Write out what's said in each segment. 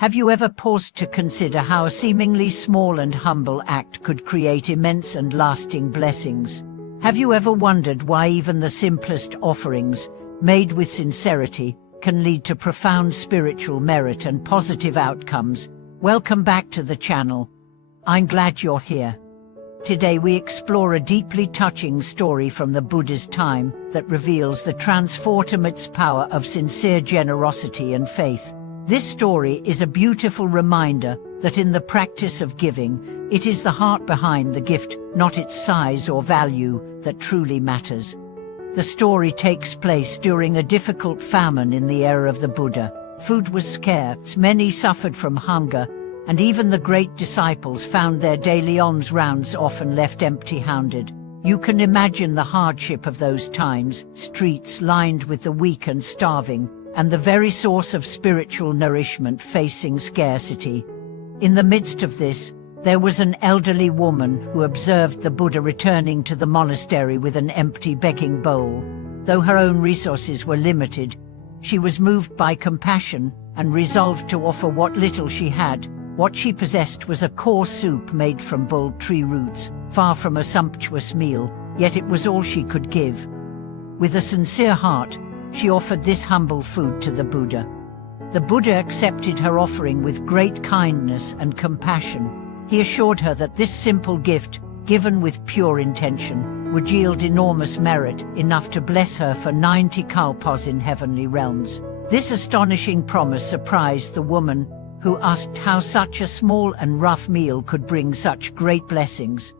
Have you ever paused to consider how a seemingly small and humble act could create immense and lasting blessings? Have you ever wondered why even the simplest offerings, made with sincerity, can lead to profound spiritual merit and positive outcomes? Welcome back to the channel. I'm glad you're here. Today we explore a deeply touching story from the Buddha's time that reveals the transformative power of sincere generosity and faith. This story is a beautiful reminder that in the practice of giving, it is the heart behind the gift, not its size or value, that truly matters. The story takes place during a difficult famine in the era of the Buddha. Food was scarce, many suffered from hunger, and even the great disciples found their daily alms rounds often left empty-handed. You can imagine the hardship of those times, streets lined with the weak and starving, and the very source of spiritual nourishment facing scarcity. In the midst of this, there was an elderly woman who observed the Buddha returning to the monastery with an empty begging bowl. Though her own resources were limited, she was moved by compassion and resolved to offer what little she had. What she possessed was a coarse soup made from boiled tree roots, far from a sumptuous meal, yet it was all she could give. With a sincere heart, she offered this humble food to the Buddha. The Buddha accepted her offering with great kindness and compassion. He assured her that this simple gift, given with pure intention, would yield enormous merit, enough to bless her for 90 kalpas in heavenly realms. This astonishing promise surprised the woman, who asked how such a small and rough meal could bring such great blessings.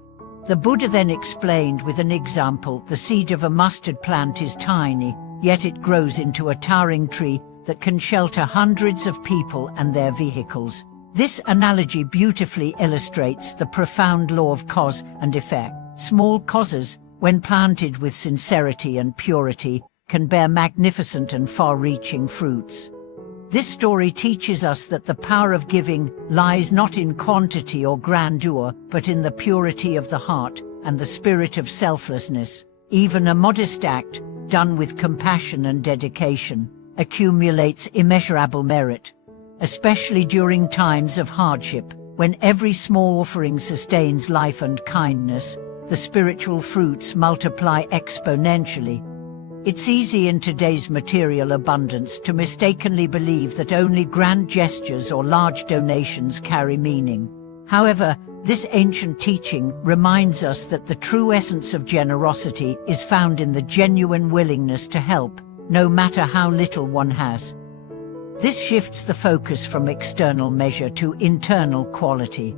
The Buddha then explained with an example: the seed of a mustard plant is tiny, yet it grows into a towering tree that can shelter hundreds of people and their vehicles. This analogy beautifully illustrates the profound law of cause and effect. Small causes, when planted with sincerity and purity, can bear magnificent and far-reaching fruits. This story teaches us that the power of giving lies not in quantity or grandeur, but in the purity of the heart and the spirit of selflessness. Even a modest act, done with compassion and dedication, accumulates immeasurable merit, especially during times of hardship, when every small offering sustains life and kindness. The spiritual fruits multiply exponentially. It's easy in today's material abundance to mistakenly believe that only grand gestures or large donations carry meaning. However, this ancient teaching reminds us that the true essence of generosity is found in the genuine willingness to help, no matter how little one has. This shifts the focus from external measure to internal quality.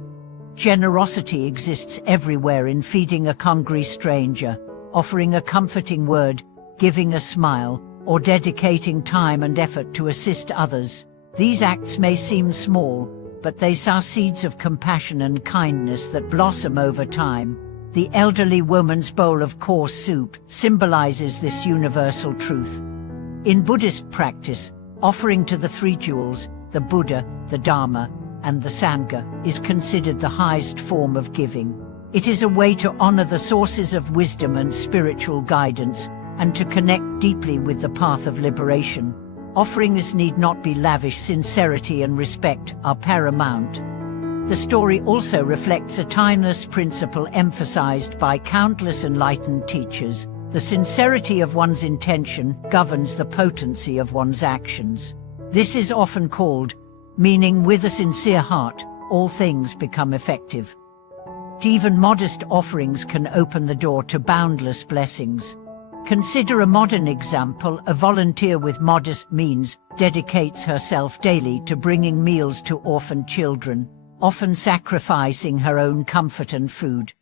Generosity exists everywhere: in feeding a hungry stranger, offering a comforting word, giving a smile, or dedicating time and effort to assist others. These acts may seem small, but they sow seeds of compassion and kindness that blossom over time. The elderly woman's bowl of coarse soup symbolizes this universal truth. In Buddhist practice, offering to the three jewels, the Buddha, the Dharma, and the Sangha, is considered the highest form of giving. It is a way to honor the sources of wisdom and spiritual guidance, and to connect deeply with the path of liberation. Offerings need not be lavish. Sincerity and respect are paramount. The story also reflects a timeless principle emphasized by countless enlightened teachers: the sincerity of one's intention governs the potency of one's actions. This is often called, meaning with a sincere heart, all things become effective. Even modest offerings can open the door to boundless blessings. Consider a modern example: a volunteer with modest means dedicates herself daily to bringing meals to orphaned children, often sacrificing her own comfort and food.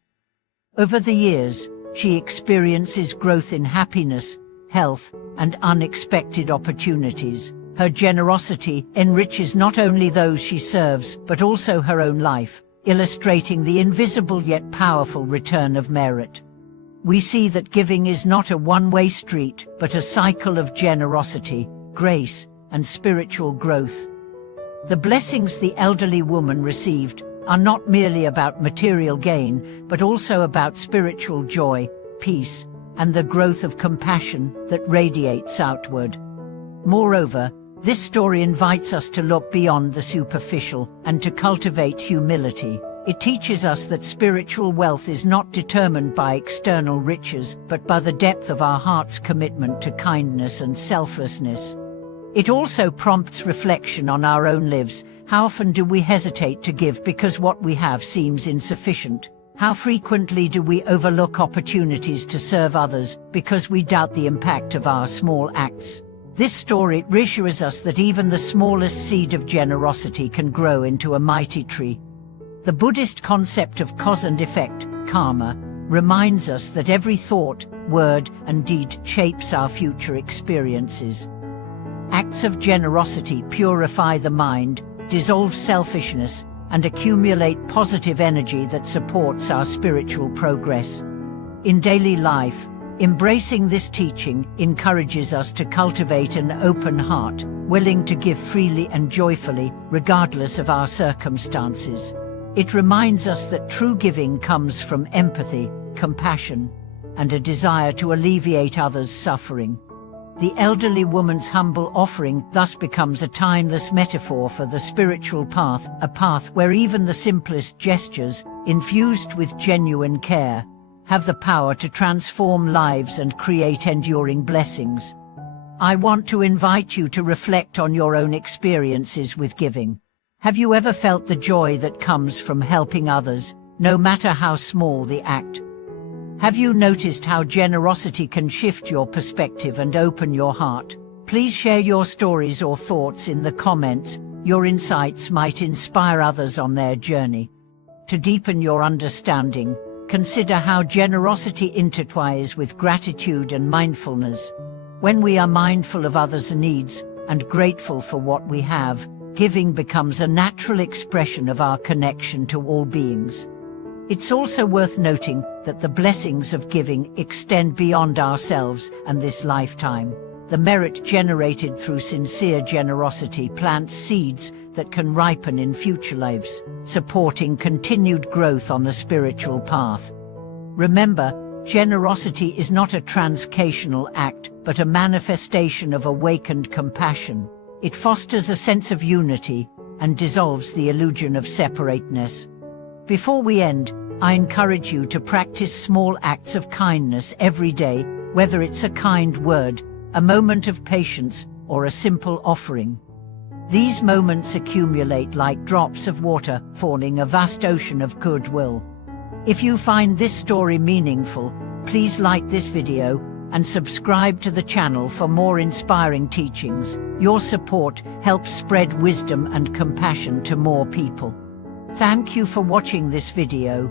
Over the years, she experiences growth in happiness, health, and unexpected opportunities. Her generosity enriches not only those she serves, but also her own life, illustrating the invisible yet powerful return of merit. We see that giving is not a one-way street, but a cycle of generosity, grace, and spiritual growth. The blessings the elderly woman received are not merely about material gain, but also about spiritual joy, peace, and the growth of compassion that radiates outward. Moreover, This story invites us to look beyond the superficial and to cultivate humility. It teaches us that spiritual wealth is not determined by external riches, but by the depth of our heart's commitment to kindness and selflessness. It also prompts reflection on our own lives. How often do we hesitate to give because what we have seems insufficient? How frequently do we overlook opportunities to serve others because we doubt the impact of our small acts? This story reassures us that even the smallest seed of generosity can grow into a mighty tree. The Buddhist concept of cause and effect, karma, reminds us that every thought, word, and deed shapes our future experiences. Acts of generosity purify the mind, dissolve selfishness, and accumulate positive energy that supports our spiritual progress. In daily life, embracing this teaching encourages us to cultivate an open heart, willing to give freely and joyfully, regardless of our circumstances. It reminds us that true giving comes from empathy, compassion, and a desire to alleviate others' suffering. The elderly woman's humble offering thus becomes a timeless metaphor for the spiritual path, a path where even the simplest gestures, infused with genuine care, have the power to transform lives and create enduring blessings. I want to invite you to reflect on your own experiences with giving. Have you ever felt the joy that comes from helping others, no matter how small the act? Have you noticed how generosity can shift your perspective and open your heart? Please share your stories or thoughts in the comments. Your insights might inspire others on their journey. To deepen your understanding, consider how generosity intertwines with gratitude and mindfulness. When we are mindful of others' needs and grateful for what we have, giving becomes a natural expression of our connection to all beings. It's also worth noting that the blessings of giving extend beyond ourselves and this lifetime. The merit generated through sincere generosity plants seeds that can ripen in future lives, supporting continued growth on the spiritual path. Remember, generosity is not a transactional act, but a manifestation of awakened compassion. It fosters a sense of unity and dissolves the illusion of separateness. Before we end, I encourage you to practice small acts of kindness every day, whether it's a kind word, a moment of patience, or a simple offering. These moments accumulate like drops of water, forming a vast ocean of goodwill. If you find this story meaningful, please like this video and subscribe to the channel for more inspiring teachings. Your support helps spread wisdom and compassion to more people. Thank you for watching this video.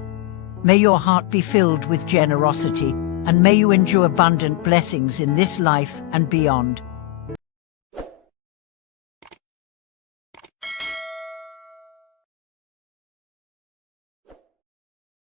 May your heart be filled with generosity, and may you enjoy abundant blessings in this life and beyond.